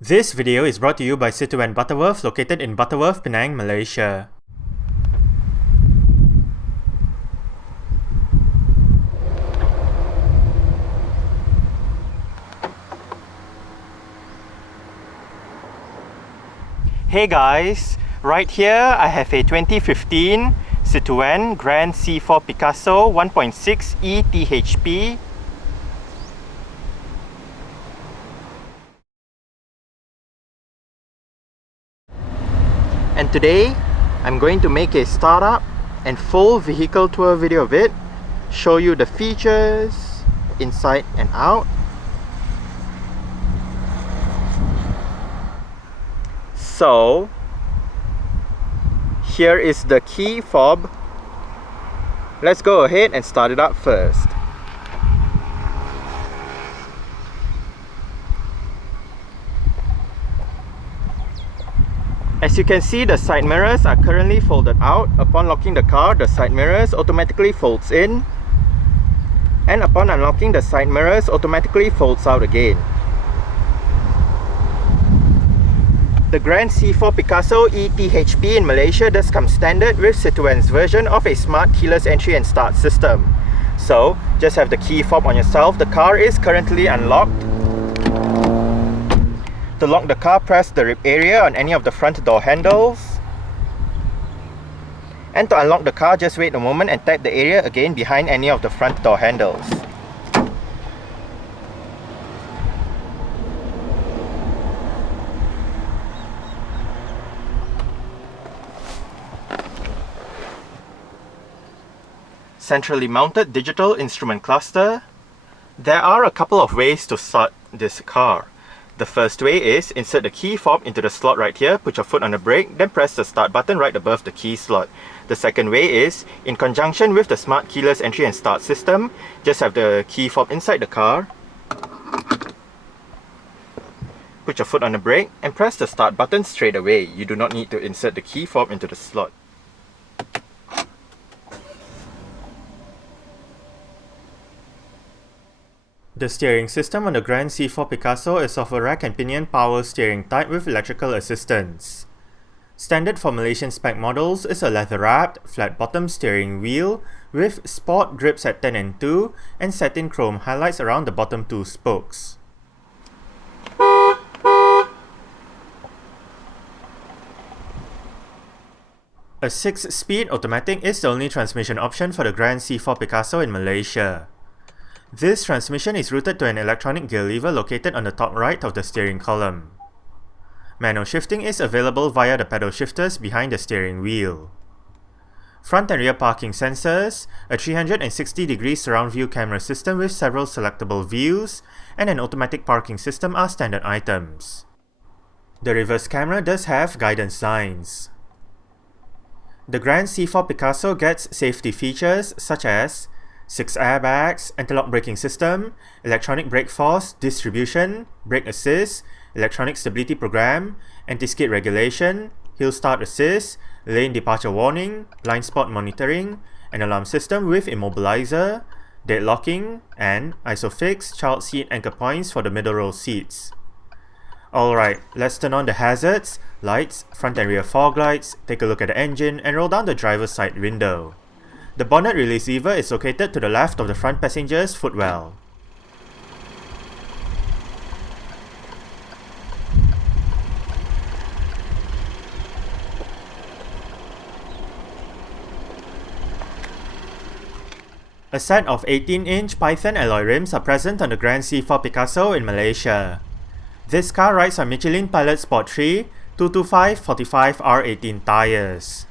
This video is brought to you by Citroën Butterworth, located in Butterworth, Penang, Malaysia. Hey guys, right here I have a 2015 Citroën Grand C4 Picasso 1.6 e-THP. And today, I'm going to make a startup and full vehicle tour video of it, show you the features, inside and out. So, here is the key fob. Let's go ahead and start it up first. As you can see, the side mirrors are currently folded out. Upon locking the car, the side mirrors automatically folds in, and upon unlocking, the side mirrors automatically folds out again. The Grand C4 Picasso e-THP in Malaysia does come standard with Citroën's version of a smart keyless entry and start system. So, just have the key fob on yourself. The car is currently unlocked. To lock the car, press the rib area on any of the front door handles. And to unlock the car, just wait a moment and tap the area again behind any of the front door handles. Centrally mounted digital instrument cluster. There are a couple of ways to start this car. The first way is insert the key fob into the slot right here, put your foot on the brake, then press the start button right above the key slot. The second way is, in conjunction with the smart keyless entry and start system, just have the key fob inside the car, put your foot on the brake, and press the start button straight away. You do not need to insert the key fob into the slot. The steering system on the Grand C4 Picasso is of a rack and pinion power steering type with electrical assistance. Standard for Malaysian-spec models is a leather-wrapped, flat-bottom steering wheel with sport grips at 10 and 2 and satin chrome highlights around the bottom two spokes. A 6-speed automatic is the only transmission option for the Grand C4 Picasso in Malaysia. This transmission is routed to an electronic gear lever located on the top right of the steering column. Manual shifting is available via the pedal shifters behind the steering wheel. Front and rear parking sensors, a 360-degree surround view camera system with several selectable views, and an automatic parking system are standard items. The reverse camera does have guidance signs. The Grand C4 Picasso gets safety features such as 6 airbags, anti-lock braking system, electronic brake force distribution, brake assist, electronic stability program, anti-skid regulation, hill start assist, lane departure warning, blind spot monitoring, an alarm system with immobilizer, deadlocking, and ISOFIX child seat anchor points for the middle row seats. Alright, let's turn on the hazards, lights, front and rear fog lights, take a look at the engine, and roll down the driver's side window. The bonnet release lever is located to the left of the front passenger's footwell. A set of 18-inch Python alloy rims are present on the Grand C4 Picasso in Malaysia. This car rides on Michelin Pilot Sport 3 225/45 R18 tyres.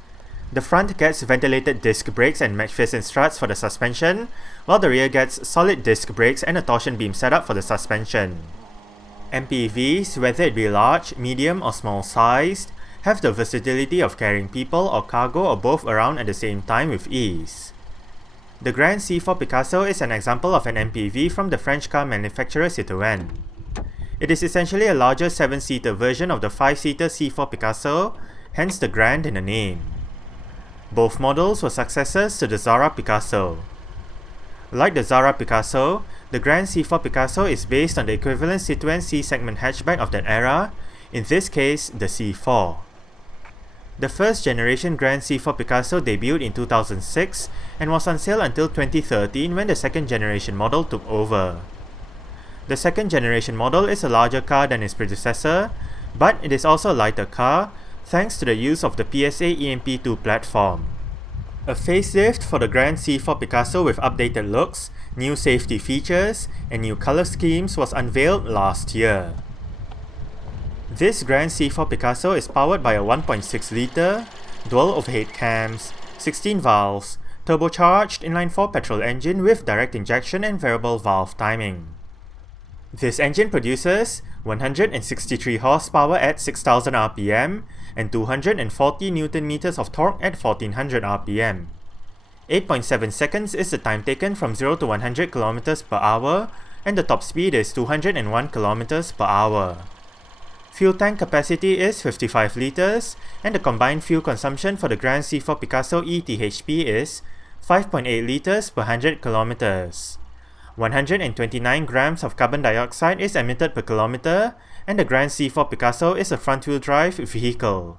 The front gets ventilated disc brakes and McPherson struts for the suspension, while the rear gets solid disc brakes and a torsion beam setup for the suspension. MPVs, whether it be large, medium or small sized, have the versatility of carrying people or cargo or both around at the same time with ease. The Grand C4 Picasso is an example of an MPV from the French car manufacturer Citroën. It is essentially a larger 7-seater version of the 5-seater C4 Picasso, hence the Grand in the name. Both models were successors to the Zara Picasso. Like the Zara Picasso, The Grand C4 Picasso is based on the equivalent Citroën C-segment hatchback of that era, in this case, the C4. The first generation Grand C4 Picasso debuted in 2006 and was on sale until 2013 when the second generation model took over. The second generation model is a larger car than its predecessor, but it is also a lighter car thanks to the use of the PSA EMP2 platform. A facelift for the Grand C4 Picasso with updated looks, new safety features, and new color schemes was unveiled last year. This Grand C4 Picasso is powered by a 1.6 litre, dual overhead cams, 16 valves, turbocharged inline-4 petrol engine with direct injection and variable valve timing. This engine produces 163 horsepower at 6000 rpm and 240 Nm of torque at 1400 rpm. 8.7 seconds is the time taken from 0 to 100 km per hour, and the top speed is 201 km per hour. Fuel tank capacity is 55 litres, and the combined fuel consumption for the Grand C4 Picasso e-THP is 5.8 litres per 100 km. 129 grams of carbon dioxide is emitted per kilometer, and the Grand C4 Picasso is a front-wheel drive vehicle.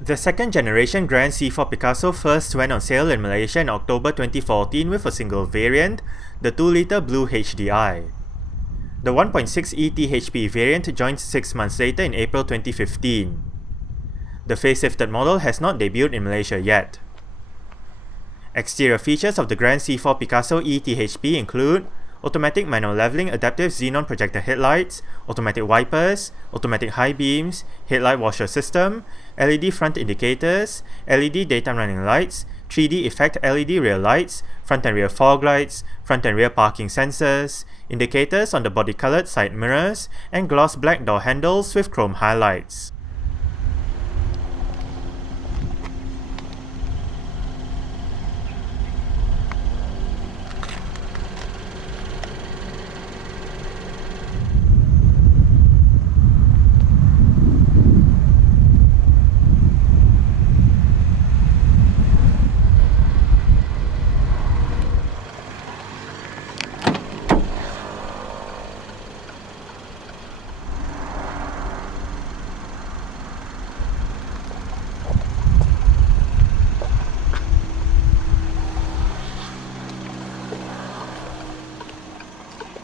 The second generation Grand C4 Picasso first went on sale in Malaysia in October 2014 with a single variant, the 2-litre BlueHDi. The 1.6 e-THP variant joined 6 months later in April 2015. The facelifted model has not debuted in Malaysia yet. Exterior features of the Grand C4 Picasso e-THP include automatic manual leveling adaptive xenon projector headlights, automatic wipers, automatic high beams, headlight washer system, LED front indicators, LED daytime running lights, 3D effect LED rear lights, front and rear fog lights, front and rear parking sensors, indicators on the body-colored side mirrors, and gloss black door handles with chrome highlights.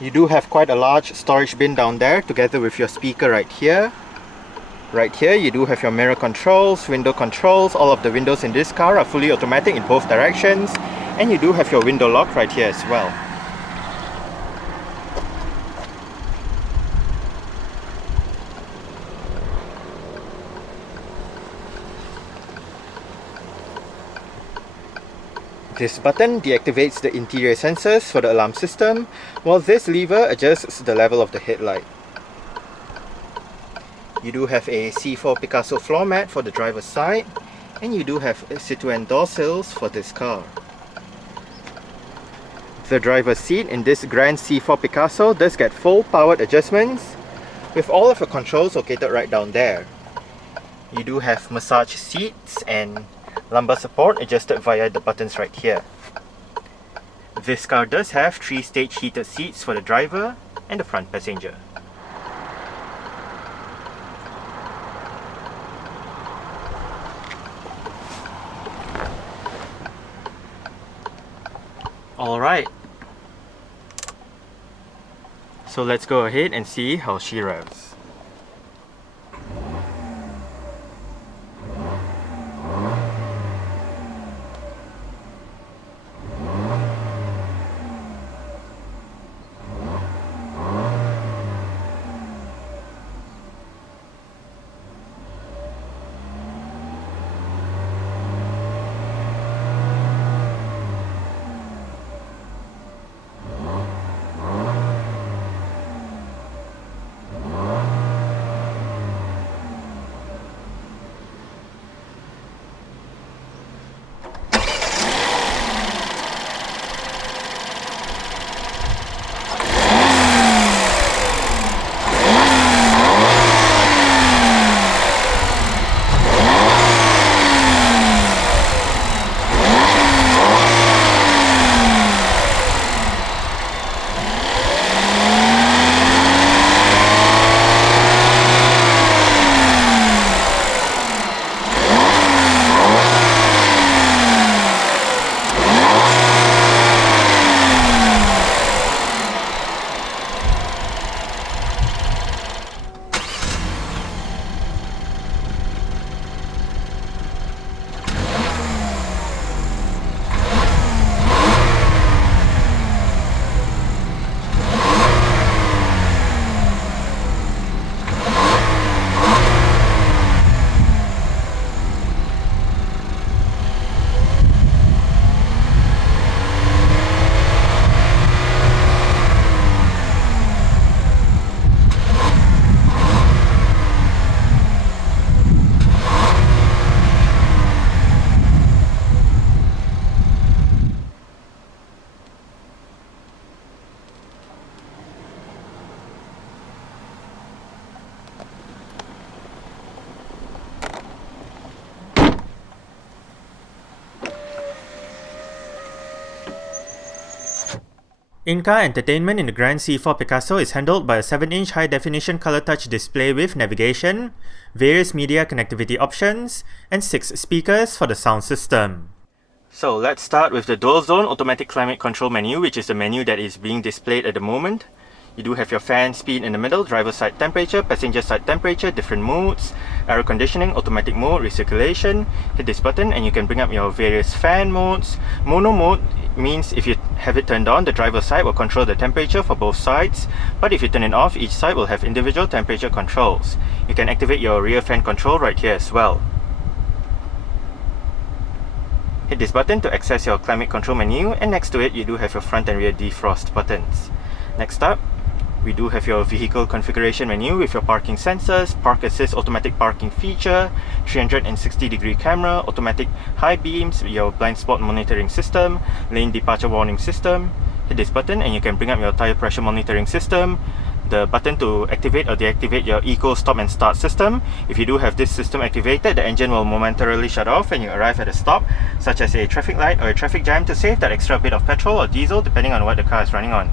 You do have quite a large storage bin down there together with your speaker right here. Right here you do have your mirror controls, window controls. All of the windows in this car are fully automatic in both directions, and you do have your window lock right here as well. This button deactivates the interior sensors for the alarm system, while this lever adjusts the level of the headlight. You do have a C4 Picasso floor mat for the driver's side, and you do have Citroën door sills for this car. The driver's seat in this Grand C4 Picasso does get full powered adjustments, with all of the controls located right down there. You do have massage seats and lumbar support adjusted via the buttons right here. This car does have 3-stage heated seats for the driver and the front passenger. Alright, so let's go ahead and see how she revs. In-car entertainment in the Grand C4 Picasso is handled by a 7-inch high-definition color touch display with navigation, various media connectivity options, and 6 speakers for the sound system. So let's start with the dual zone automatic climate control menu, which is the menu that is being displayed at the moment. You do have your fan speed in the middle, driver side temperature, passenger side temperature, different modes, air conditioning, automatic mode, recirculation. Hit this button and you can bring up your various fan modes. Mono mode means if you have it turned on, the driver side will control the temperature for both sides, but if you turn it off, each side will have individual temperature controls. You can activate your rear fan control right here as well. Hit this button to access your climate control menu, and next to it you do have your front and rear defrost buttons. Next up, we do have your vehicle configuration menu with your parking sensors, park assist automatic parking feature, 360-degree camera, automatic high beams, your blind spot monitoring system, lane departure warning system. Hit this button and you can bring up your tire pressure monitoring system, the button to activate or deactivate your eco stop and start system. If you do have this system activated, the engine will momentarily shut off when you arrive at a stop, such as a traffic light or a traffic jam, to save that extra bit of petrol or diesel depending on what the car is running on.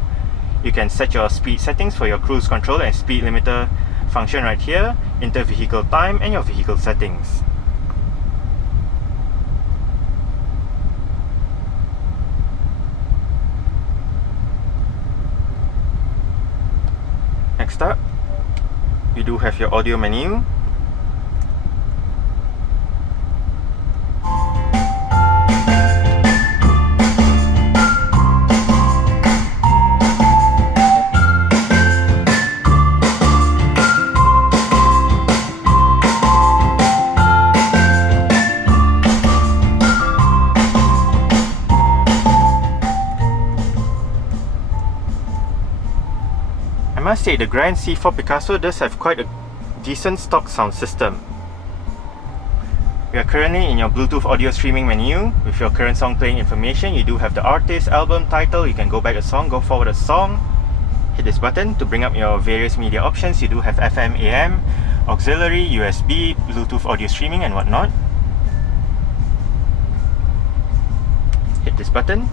You can set your speed settings for your cruise control and speed limiter function right here, enter vehicle time and your vehicle settings. Next up, you do have your audio menu. I must say the Grand C4 Picasso does have quite a decent stock sound system. We are currently in your Bluetooth audio streaming menu. With your current song playing information, you do have the artist, album, title. You can go back a song, go forward a song. Hit this button to bring up your various media options. You do have FM, AM, auxiliary, USB, Bluetooth audio streaming and whatnot. Hit this button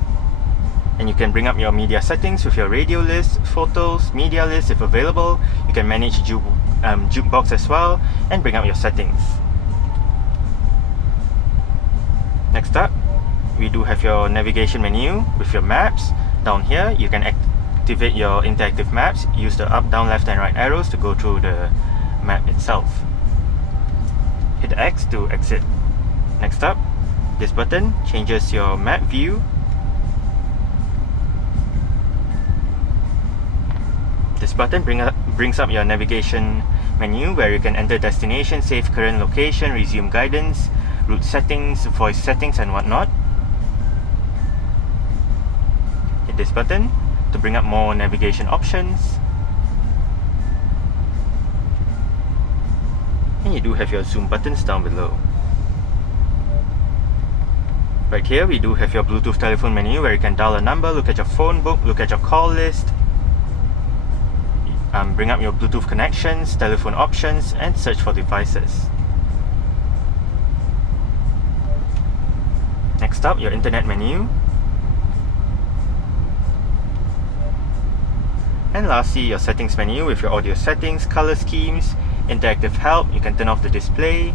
and you can bring up your media settings with your radio list, photos, media list if available. You can manage jukebox as well and bring up your settings. Next up, we do have your navigation menu with your maps. Down here, you can activate your interactive maps. Use the up, down, left and right arrows to go through the map itself. Hit X to exit. Next up, this button changes your map view. This button brings up your navigation menu where you can enter destination, save current location, resume guidance, route settings, voice settings and whatnot. Hit this button to bring up more navigation options. And you do have your zoom buttons down below. Right here we do have your Bluetooth telephone menu where you can dial a number, look at your phone book, look at your call list, bring up your Bluetooth connections, telephone options, and search for devices. Next up, your internet menu. And lastly, your settings menu with your audio settings, color schemes, interactive help. You can turn off the display.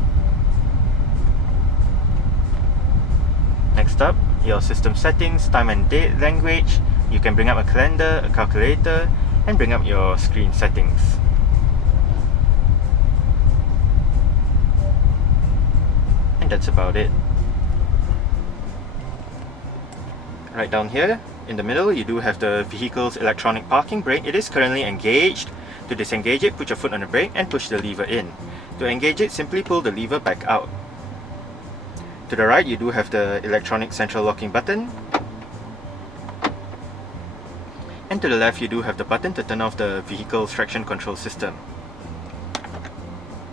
Next up, your system settings, time and date, language. You can bring up a calendar, a calculator, and bring up your screen settings. And that's about it. Right down here, in the middle, you do have the vehicle's electronic parking brake. It is currently engaged. To disengage it, put your foot on the brake and push the lever in. To engage it, simply pull the lever back out. To the right, you do have the electronic central locking button. And to the left, you do have the button to turn off the vehicle's traction control system.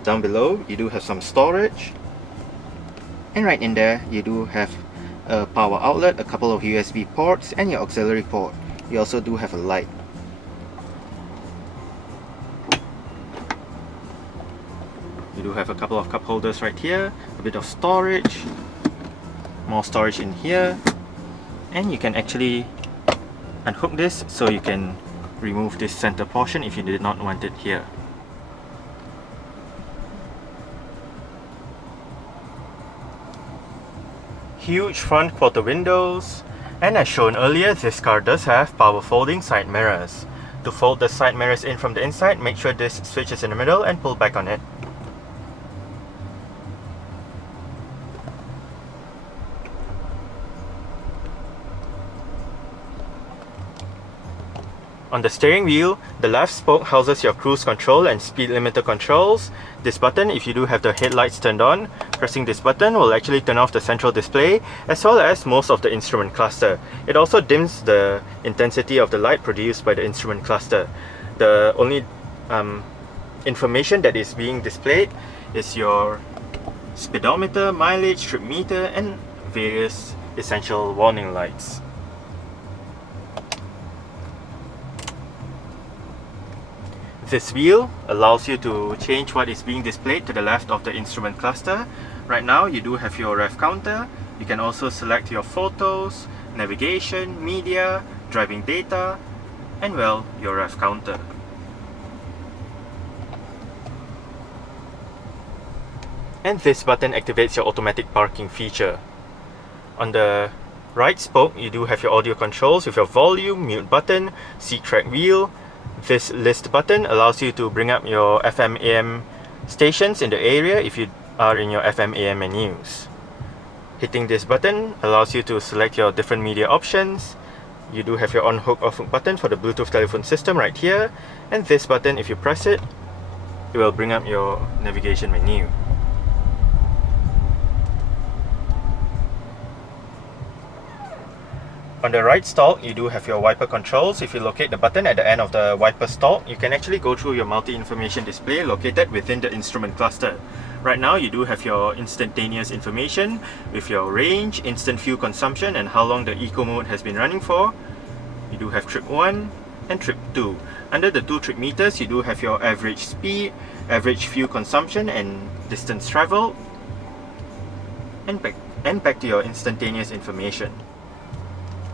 Down below, you do have some storage. And right in there, you do have a power outlet, a couple of USB ports, and your auxiliary port. You also do have a light. You do have a couple of cup holders right here, a bit of storage, more storage in here, and you can actually unhook this so you can remove this center portion if you did not want it here. Huge front quarter windows, and as shown earlier, this car does have power folding side mirrors. To fold the side mirrors in from the inside, make sure this switch is in the middle and pull back on it. On the steering wheel, the left spoke houses your cruise control and speed limiter controls. This button, if you do have the headlights turned on, pressing this button will actually turn off the central display as well as most of the instrument cluster. It also dims the intensity of the light produced by the instrument cluster. The only information that is being displayed is your speedometer, mileage, trip meter, and various essential warning lights. This wheel allows you to change what is being displayed to the left of the instrument cluster. Right now you do have your rev counter. You can also select your photos, navigation, media, driving data, and well, your rev counter. And this button activates your automatic parking feature. On the right spoke, you do have your audio controls with your volume, mute button, C-track wheel. This list button allows you to bring up your FM AM stations in the area if you are in your FM AM menus. Hitting this button allows you to select your different media options. You do have your on hook off hook button for the Bluetooth telephone system right here, and this button, if you press it, it will bring up your navigation menu. On the right stalk, you do have your wiper controls. If you locate the button at the end of the wiper stalk, you can actually go through your multi-information display located within the instrument cluster. Right now, you do have your instantaneous information with your range, instant fuel consumption, and how long the eco mode has been running for. You do have trip 1 and trip 2. Under the 2 trip meters, you do have your average speed, average fuel consumption, and distance traveled, and back to your instantaneous information.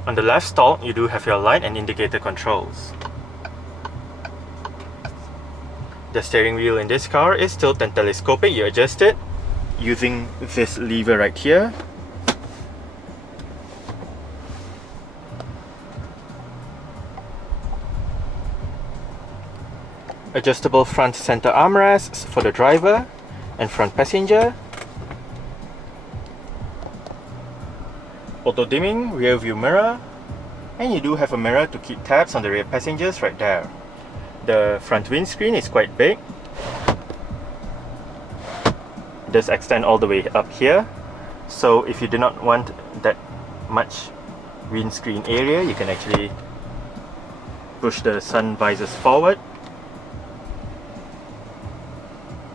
On the left stalk, you do have your light and indicator controls. The steering wheel in this car is tilt and telescopic. You adjust it using this lever right here. Adjustable front center armrests for the driver and front passenger. Auto dimming rear view mirror, and you do have a mirror to keep tabs on the rear passengers right there. The front windscreen is quite big. It does extend all the way up here, so if you do not want that much windscreen area, you can actually push the sun visors forward,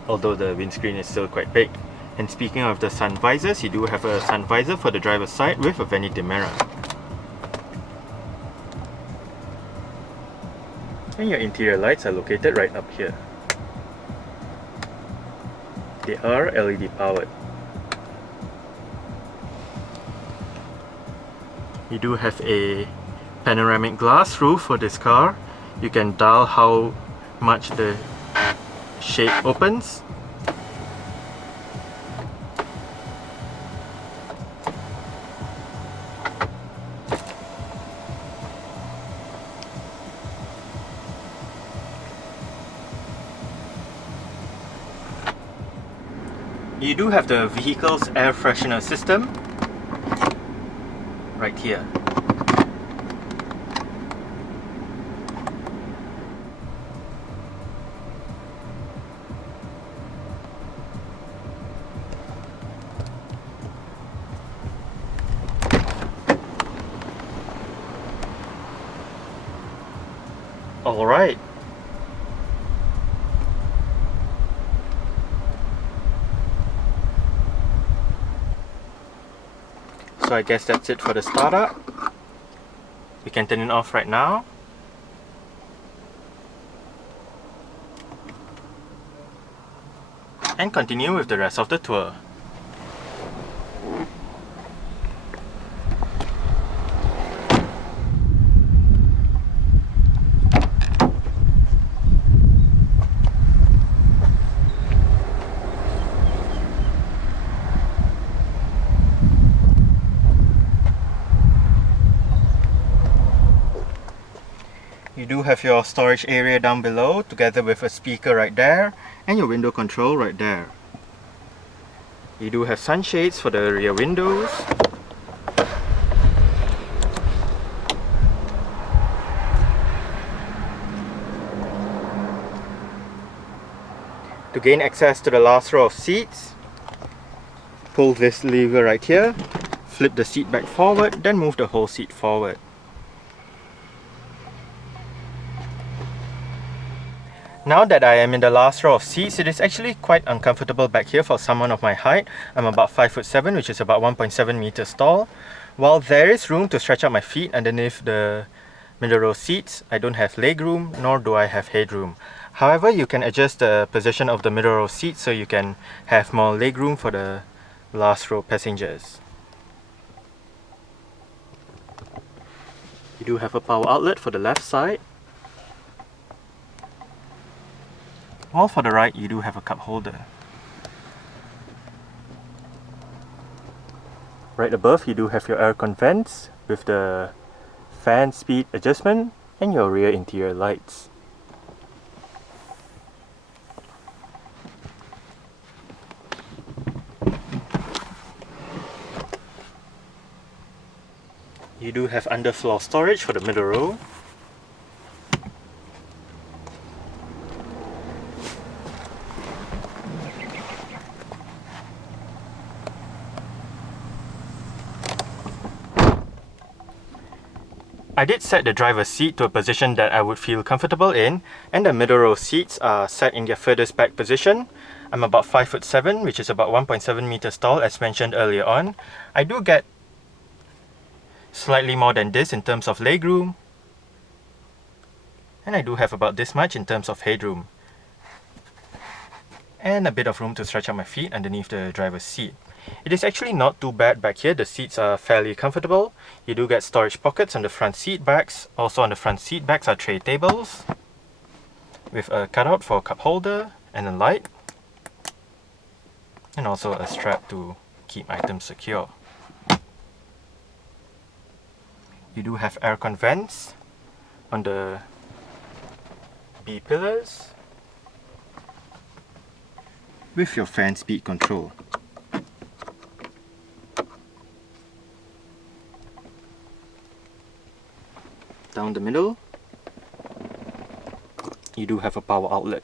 although the windscreen is still quite big. And speaking of the sun visors, you do have a sun visor for the driver's side with a vanity mirror. And your interior lights are located right up here. They are LED powered. You do have a panoramic glass roof for this car. You can dial how much the shade opens. You do have the vehicle's air freshener system right here. All right. So I guess that's it for the startup. We can turn it off right now. And continue with the rest of the tour. You do have your storage area down below together with a speaker right there and your window control right there. You do have sunshades for the rear windows. To gain access to the last row of seats, pull this lever right here, flip the seat back forward, then move the whole seat forward. Now that I am in the last row of seats, it is actually quite uncomfortable back here for someone of my height. I'm about 5'7", which is about 1.7 meters tall. While there is room to stretch out my feet underneath the middle row seats, I don't have leg room, nor do I have headroom. However, you can adjust the position of the middle row seat so you can have more leg room for the last row passengers. You do have a power outlet for the left side. While for the right, you do have a cup holder. Right above, you do have your aircon vents with the fan speed adjustment and your rear interior lights. You do have underfloor storage for the middle row. I did set the driver's seat to a position that I would feel comfortable in, and the middle row seats are set in their furthest back position. I'm about 5'7", which is about 1.7 meters tall as mentioned earlier on. I do get slightly more than this in terms of legroom, and I do have about this much in terms of headroom, and a bit of room to stretch out my feet underneath the driver's seat. It is actually not too bad back here. The seats are fairly comfortable. You do get storage pockets on the front seat backs. Also on the front seat backs are tray tables with a cutout for a cup holder and a light, and also a strap to keep items secure. You do have aircon vents on the B pillars with your fan speed control. Down the middle, you do have a power outlet.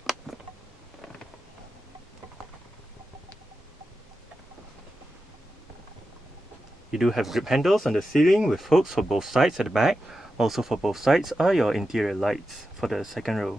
You do have grip handles on the ceiling with hooks for both sides at the back. Also for both sides are your interior lights for the second row.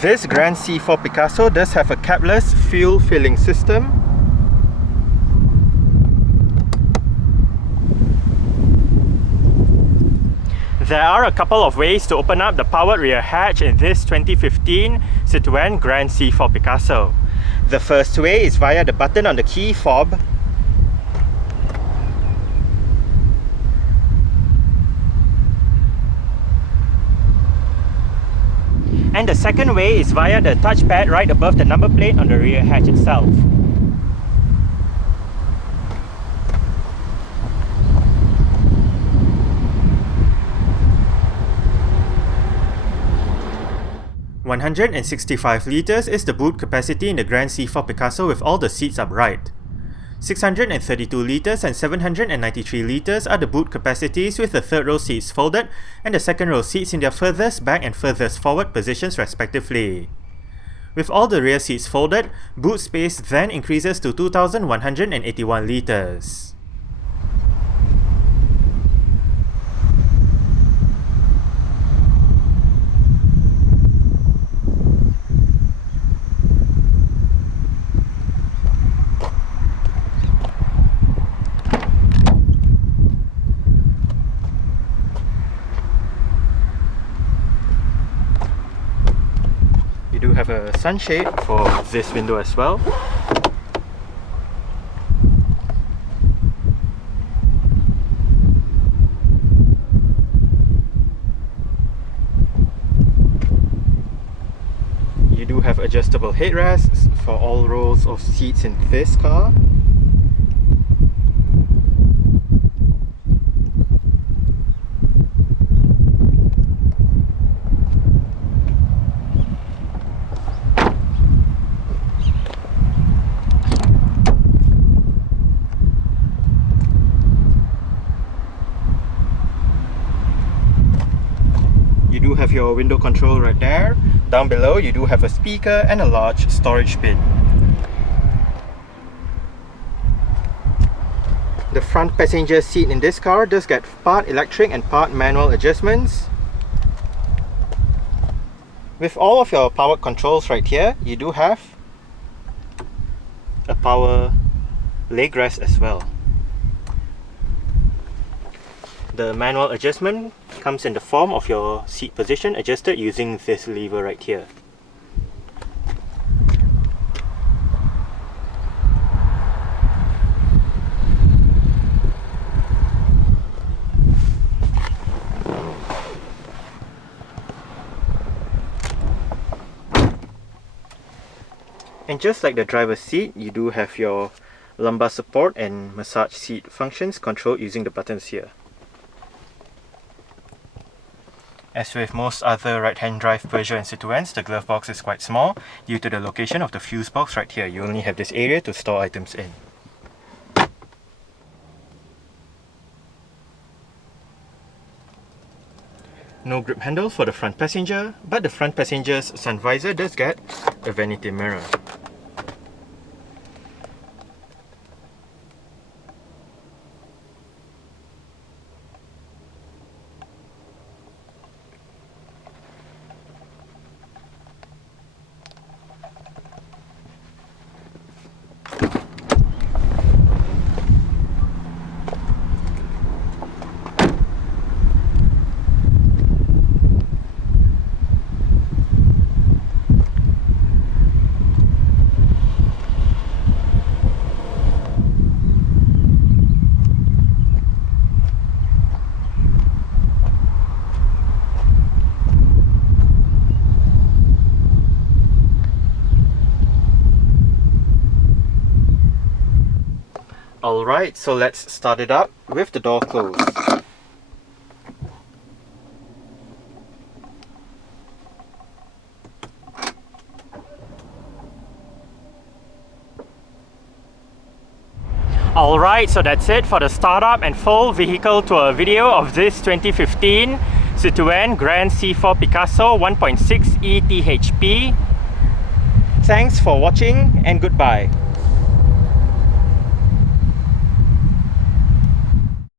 This Grand C4 Picasso does have a capless fuel filling system. There are a couple of ways to open up the powered rear hatch in this 2015 Citroën Grand C4 Picasso. The first way is via the button on the key fob. And the second way is via the touchpad right above the number plate on the rear hatch itself. "165 litres is the boot capacity in the Grand C4 Picasso with all the seats upright. 632 litres and 793 litres are the boot capacities with the third row seats folded and the second row seats in their furthest back and furthest forward positions respectively. With all the rear seats folded, boot space then increases to 2,181 litres. do have a sunshade for this window as well. You do have adjustable headrests for all rows of seats in this car. You do have your window control right there. Down below you do have a speaker and a large storage bin. The front passenger seat in this car does get part electric and part manual adjustments. With all of your power controls right here, you do have a power leg rest as well. The manual adjustment comes in the form of your seat position adjusted using this lever right here. And just like the driver's seat, you do have your lumbar support and massage seat functions controlled using the buttons here. As with most other right-hand drive Peugeot and Citroëns, the glove box is quite small due to the location of the fuse box right here. You only have this area to store items in. No grip handle for the front passenger, but the front passenger's sun visor does get a vanity mirror. Alright, so let's start it up with the door closed. Alright, so that's it for the startup and full vehicle tour video of this 2015 Citroën Grand C4 Picasso 1.6 e-THP. Thanks for watching and goodbye.